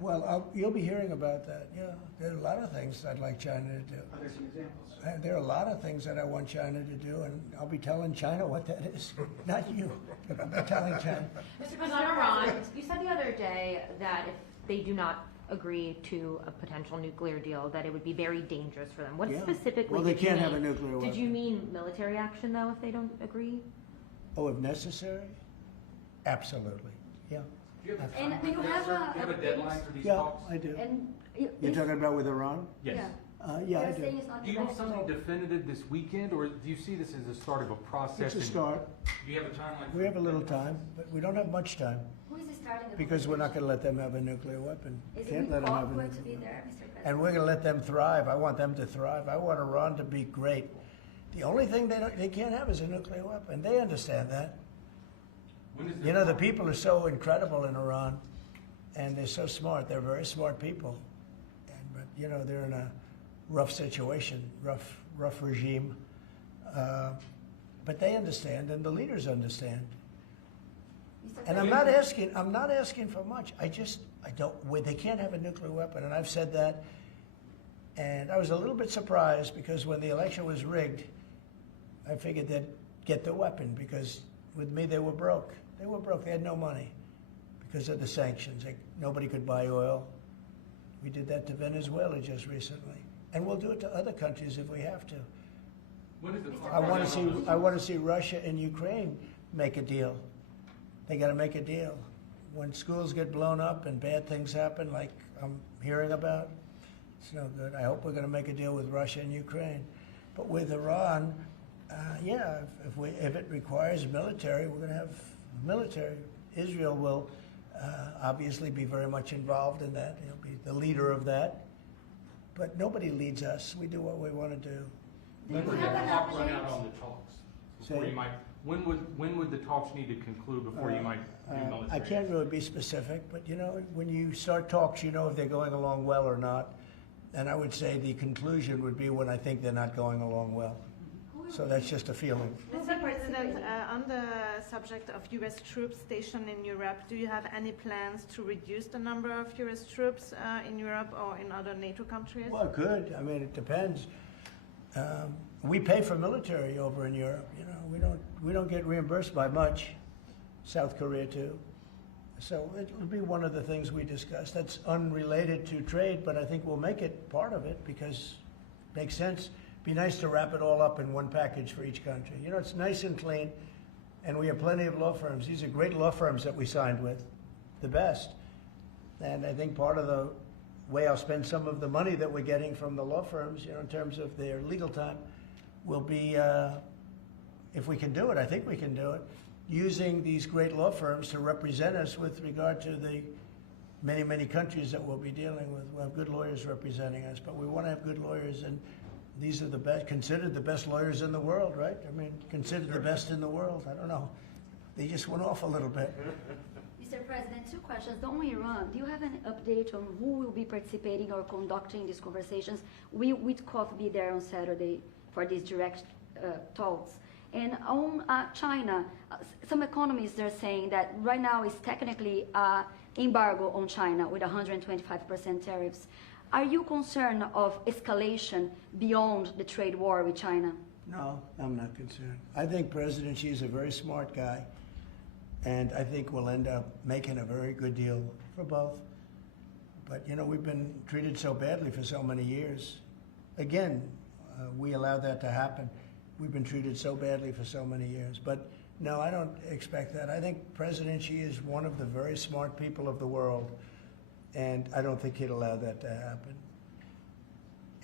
Well, you'll be hearing about that. Yeah, there are a lot of things I'd like China to do. Are there some examples? There are a lot of things that I want China to do, and I'll be telling China what that is. Not you, but I'll be telling China. Mr. President, on Iran, you said the other day that if they do not agree to a potential nuclear deal, that it would be very dangerous for them. What specifically Well, they did you can't mean? have a nuclear weapon. Did you mean military action, though, if they don't agree? Oh, if necessary? Absolutely, yeah. And you have a deadline for these Yeah, talks? I do. And You're talking about with Iran? Yes. Yeah, I They're do. saying it's not Do you have something debatable. definitive this weekend, or do you see this as the start of a process? It's a start. Do you have a timeline? We have a little time, but we don't have much time, Who is starting the because we're not going to let them have a nuclear weapon. Is Can't it let them have a going to nuclear be weapon. there, Mr. President? And we're going to let them thrive. I want them to thrive. I want Iran to be great. The only thing they can't have is a nuclear weapon. They understand that. The people are so incredible in Iran, and they're so smart. They're very smart people. But they're in a rough situation, rough regime. But they understand, and the leaders understand. And I'm not asking for much. I don't. They can't have a nuclear weapon, and I've said that. And I was a little bit surprised because when the election was rigged, I figured they'd get the weapon because with me they were broke. They were broke. They had no money because of the sanctions. Nobody could buy oil. We did that to Venezuela just recently. And we'll do it to other countries if we have to. What is the I want to see Russia and Ukraine make a deal. They got to make a deal. When schools get blown up and bad things happen, like I'm hearing about, it's no good. I hope we're going to make a deal with Russia and Ukraine. But with Iran, yeah, if it requires military, we're going to have military. Israel will obviously be very much involved in that. He'll be the leader of that. But nobody leads us. We do what we want to do. When would the clock run out on the talks? Before Say- you might, when would the talks need to conclude before you might do military? I can't really be specific, but you know, when you start talks, you know if they're going along well or not. And I would say the conclusion would be when I think they're not going along well. So that's just a feeling. Mr. President, on the subject of U.S. troops stationed in Europe, do you have any plans to reduce the number of U.S. troops in Europe or in other NATO countries? Well, good. I mean, it depends. We pay for military over in Europe. You know, we don't get reimbursed by much. South Korea too. So it'll be one of the things we discuss. That's unrelated to trade, but I think we'll make it part of it because it makes sense. Be nice to wrap it all up in one package for each country. You know, it's nice and clean, and we have plenty of law firms. These are great law firms that we signed with, the best. And I think part of the way I'll spend some of the money that we're getting from the law firms, you know, in terms of their legal time, will be, if we can do it, I think we can do it, using these great law firms to represent us with regard to the many, many countries that we'll be dealing with. We'll have good lawyers representing us, but we want to have good lawyers, and these are the best, considered the best lawyers in the world, right? I mean, considered the best in the world. I don't know. They just went off a little bit. Mr. President, two questions. On Iran, do you have an update on who will be participating or conducting these conversations? Will Witkoff be there on Saturday for these direct talks? And on China, some economists are saying that right now is technically embargo on China with 125% tariffs. Are you concerned of escalation beyond the trade war with China? No, I'm not concerned. I think President Xi is a very smart guy, and I think we'll end up making a very good deal for both. But, you know, we've been treated so badly for so many years. Again, we allowed that to happen. We've been treated so badly for so many years. But, no, I don't expect that. I think President Xi is one of the very smart people of the world, and I don't think he'd allow that to happen.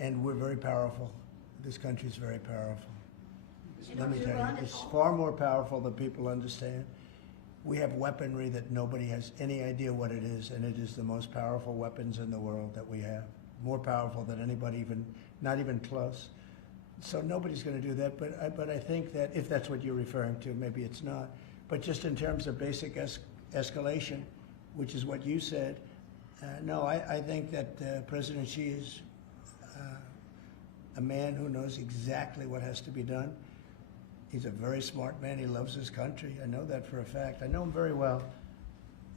And we're very powerful. This country's very powerful. Let me tell you, it's far more powerful than people understand. We have weaponry that nobody has any idea what it is, and it is the most powerful weapons in the world that we have. More powerful than anybody even, not even close. So nobody's going to do that, but I think that if that's what you're referring to, maybe it's not. But just in terms of basic escalation, which is what you said, no, I think that President Xi is a man who knows exactly what has to be done. He's a very smart man. He loves his country. I know that for a fact. I know him very well.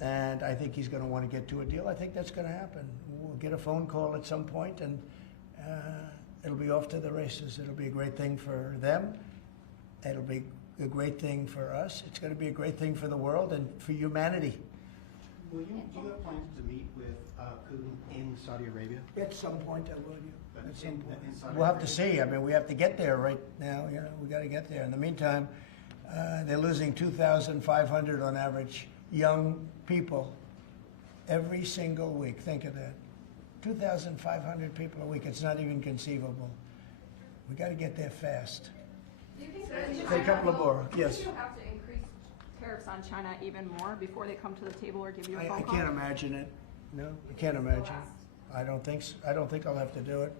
And I think he's going to want to get to a deal. I think that's going to happen. We'll get a phone call at some point, and it'll be off to the races. It'll be a great thing for them. It'll be a great thing for us. It's going to be a great thing for the world and for humanity. Do you have plans to meet with Putin in Saudi Arabia? At some point, I will. At some point. In Saudi We'll have to Arabia? see. I mean, we have to get there right now. You know, we got to get there. In the meantime, they're losing 2,500 on average young people every single week. Think of that. 2,500 people a week. It's not even conceivable. We got to get there fast. Do you think Say a couple of more. Yes. Do you have to increase tariffs on China even more before they come to the table or give you a phone I call? can't imagine it. No, I can't imagine. I don't think so. I don't think I'll have to do it.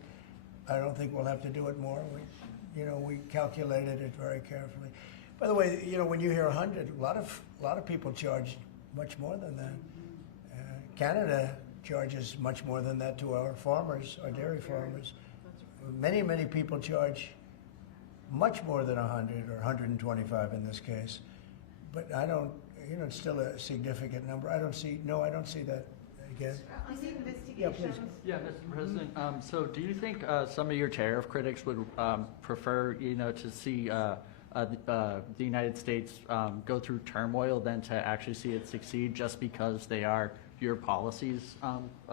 I don't think we'll have to do it more. We calculated it very carefully. By the way, you know, when you hear 100, a lot of people charge much more than that. Canada charges much more than that to our farmers, our dairy farmers. Many people charge much more than 100 or 125 in this case. But I don't, you know, it's still a significant number. I don't see that again. On the Yeah, please. investigations. Yeah, Mr. President, so do you think some of your tariff critics would prefer, to see the United States go through turmoil than to actually see it succeed just because they are your policies?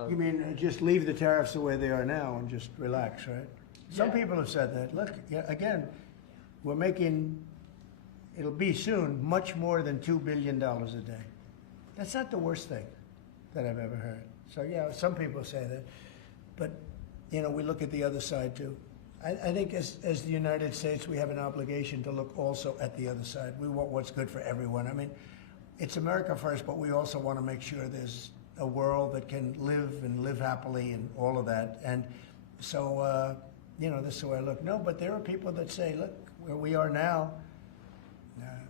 You mean just leave the tariffs the way they are now and just relax, right? Some Yeah. people have said that. Look, yeah, again, we're making, it'll be soon, much more than $2 billion a day. That's not the worst thing that I've ever heard. So, yeah, some people say that. But, we look at the other side, too. I think as the United States, we have an obligation to look also at the other side. We want what's good for everyone. I mean, it's America first, but we also want to make sure there's a world that can live happily and all of that. And so, this is the way I look. No, but there are people that say, look, where we are now,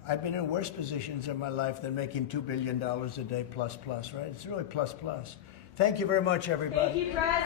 I've been in worse positions in my life than making $2 billion a day plus, right? It's really plus. Thank you very much, everybody. Thank you, President.